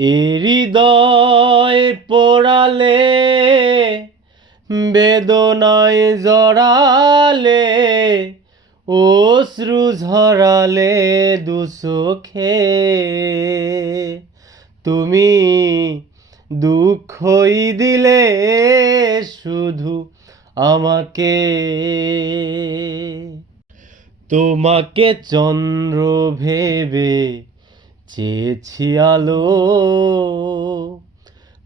এ হৃদয় পোড়ালে, বেদনায় জড়ালে, অশ্রু ঝরালে দুচোখে, তুমি দুঃখই দিলে শুধু আমাকে। তোমাকে চন্দ্র ভেবে চেয়েছি আলো,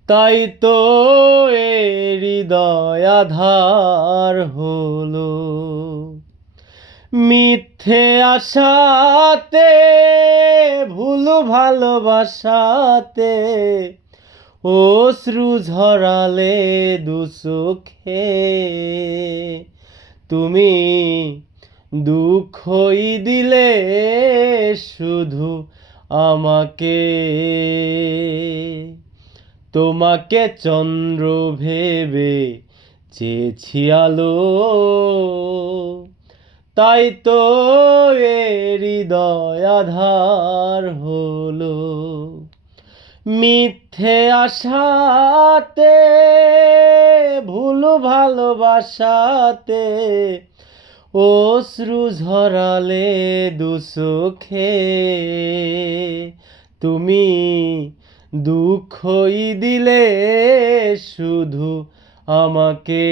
তাই তো এ হৃদয় আধার হলো। মিথ্যে আশাতে, ভুল ভালোবাসাতে, অশ্রু ঝরালে দুচোখে, তুমি দুঃখই দিলে শুধু আমাকে। তোমাকে চন্দ্র ভেবে চেয়েছি আলো, তাই তো এ হৃদয় আধার হলো। মিথ্যে আশাতে, ভুল ভালোবাসাতে, অশ্রু ঝরালে দুচোখে, তুমি দুঃখই দিলে শুধু আমাকে।